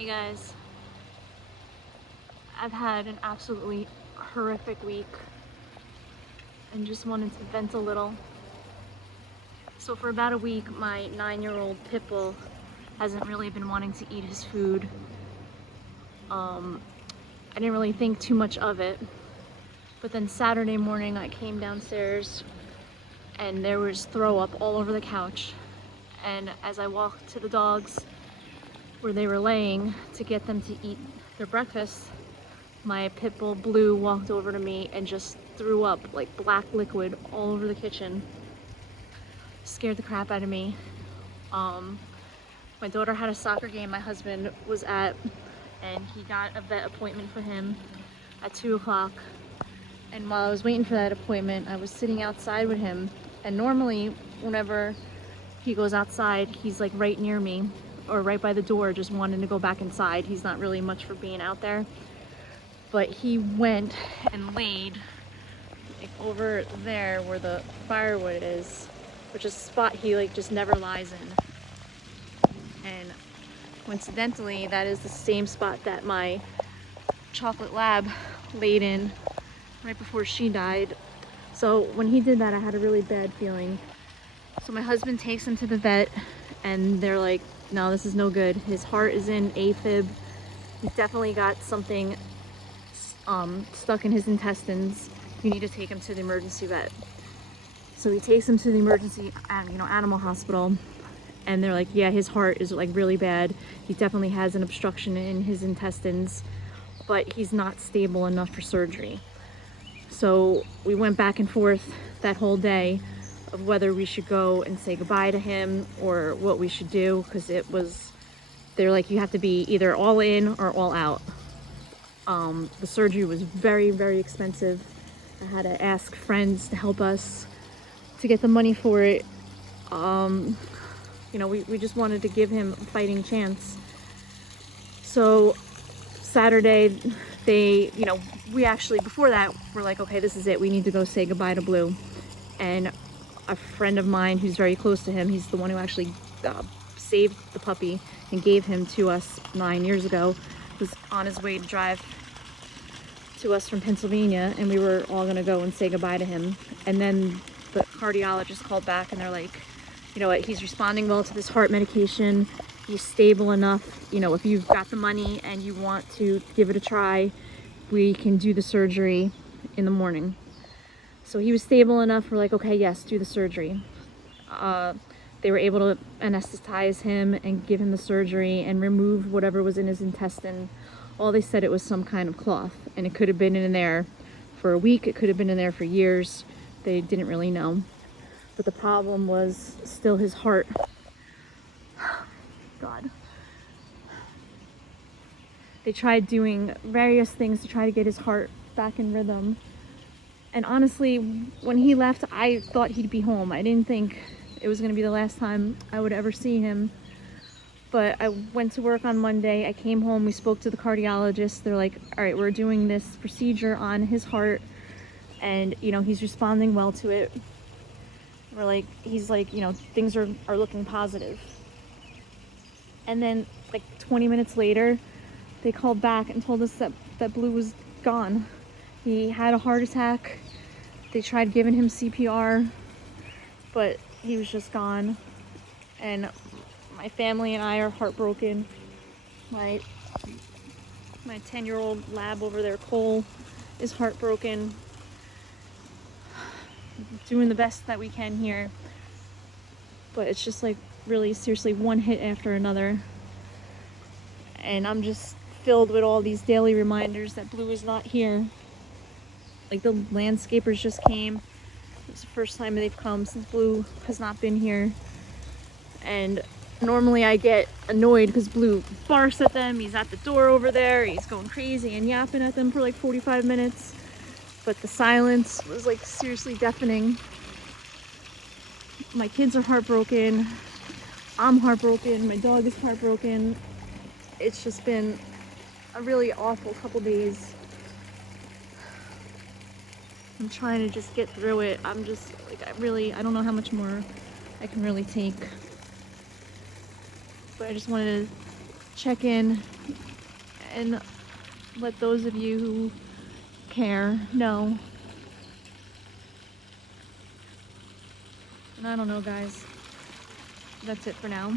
Hey guys, I've had an absolutely horrific week and just wanted to vent a little. So for about a week, my 9-year-old pit bull hasn't really been wanting to eat his food. I didn't really think too much of it, but then Saturday morning I came downstairs and there was throw up all over the couch. And as I walked to the dogs where they were laying to get them to eat their breakfast, my pit bull Blue walked over to me and just threw up like black liquid all over the kitchen. Scared the crap out of me. My daughter had a soccer game my husband was at, and he got a vet appointment for him at 2 o'clock. And while I was waiting for that appointment, I was sitting outside with him. And normally, whenever he goes outside, he's like right near me or right by the door, just wanting to go back inside. He's not really much for being out there. But he went and laid like over there where the firewood is, which is a spot he like just never lies in. And coincidentally, that is the same spot that my chocolate lab laid in right before she died. So when he did that, I had a really bad feeling. So my husband takes him to the vet and they're like, no, this is no good. His heart is in AFib. He's definitely got something stuck in his intestines. You need to take him to the emergency vet. So he takes him to the emergency, animal hospital, and they're like, yeah, his heart is like really bad. He definitely has an obstruction in his intestines, but he's not stable enough for surgery. So we went back and forth that whole day of whether we should go and say goodbye to him or what we should do, because they're like, you have to be either all in or all out. The surgery was very, very expensive. I had to ask friends to help us to get the money for it. We just wanted to give him a fighting chance. So Saturday, we actually, before that, we're like, okay, this is it. We need to go say goodbye to Blue. And a friend of mine who's very close to him, he's the one who actually saved the puppy and gave him to us 9 years ago, was on his way to drive to us from Pennsylvania, and we were all gonna go and say goodbye to him. And then the cardiologist called back and they're like, you know what, he's responding well to this heart medication. He's stable enough. If you've got the money and you want to give it a try, we can do the surgery in the morning. So he was stable enough. We're like, okay, yes, do the surgery. They were able to anesthetize him and give him the surgery and remove whatever was in his intestine. All they said, it was some kind of cloth, and it could have been in there for a week. It could have been in there for years. They didn't really know. But the problem was still his heart. God. They tried doing various things to try to get his heart back in rhythm. And honestly, when he left, I thought he'd be home. I didn't think it was going to be the last time I would ever see him. But I went to work on Monday. I came home. We spoke to the cardiologist. They're like, all right, we're doing this procedure on his heart. And, he's responding well to it. We're like, he's like, things are looking positive. And then like 20 minutes later, they called back and told us that Blue was gone. He had a heart attack. They tried giving him CPR, but he was just gone. And my family and I are heartbroken. My 10-year-old lab over there, Cole, is heartbroken. Doing the best that we can here. But it's just like really seriously one hit after another. And I'm just filled with all these daily reminders that Blue is not here. Like the landscapers just came. It's the first time they've come since Blue has not been here. And normally I get annoyed because Blue barks at them. He's at the door over there. He's going crazy and yapping at them for like 45 minutes. But the silence was like seriously deafening. My kids are heartbroken. I'm heartbroken. My dog is heartbroken. It's just been a really awful couple days. I'm trying to just get through it. I'm just like, I don't know how much more I can really take. But I just wanted to check in and let those of you who care know. And I don't know, guys. That's it for now.